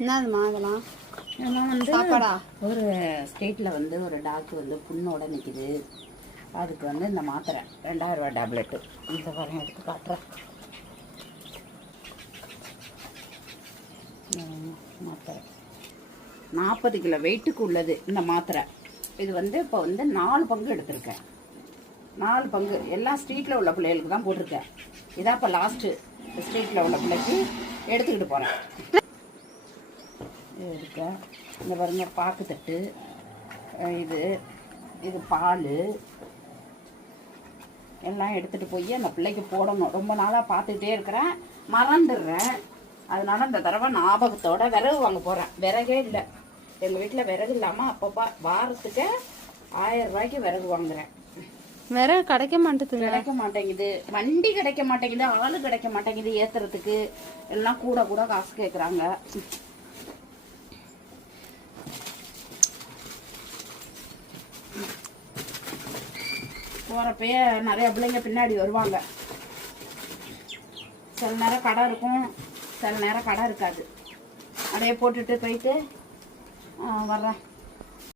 என்னதுமா அதெல்லாம்? இதெல்லாம் வந்து சாப்பாடா? ஒரு ஸ்டேட்டில் வந்து ஒரு டாக்டர் வந்து புண்ணோட நிற்கிது. அதுக்கு வந்து இந்த மாத்திரை 2000 ரூபா டேப்லெட்டு. இந்த வரையும் எடுத்து காட்டுறேன். மாத்திரை 40 கிலோ வெயிட்டுக்கு உள்ளது இந்த மாத்திரை. இது வந்து இப்போ வந்து 4 பங்கு எடுத்திருக்கேன். 4 பங்கு எல்லா ஸ்ட்ரீட்டில் உள்ள பிள்ளைகளுக்கு தான் போட்டிருக்கேன். இதான் இப்போ லாஸ்ட்டு ஸ்ட்ரீட்டில் உள்ள பிள்ளைக்கு எடுத்துக்கிட்டு போகிறேன். இது இருக்கேன். இந்த பாருங்க பாக்கு தட்டு, இது இது பால் எல்லாம் எடுத்துகிட்டு போய் அந்த பிள்ளைக்கு போடணும். ரொம்ப நாளாக பார்த்துக்கிட்டே இருக்கிறேன், மறந்துடுறேன். அதனால இந்த தடவை ஞாபகத்தோட விறகு வாங்க போகிறேன். விறகே இல்லை எங்கள் வீட்டில், விறகு இல்லாமல் அப்பப்போ வாரத்துக்கு 1000 ரூபாய்க்கு விறகு வாங்குறேன். விறகு கிடைக்க மாட்டேங்குது, வண்டி கிடைக்க மாட்டேங்குது, ஆளு கிடைக்க மாட்டேங்குது ஏத்துறதுக்கு. எல்லாம் கூட கூட காசு கேட்குறாங்க. போகிறப்பயே நிறைய பிள்ளைங்க பின்னாடி வருவாங்க. சில நேரம் கடை இருக்கும், சில நேரம் கடை இருக்காது. அப்படியே போட்டுட்டு போயிட்டு வர்றேன்.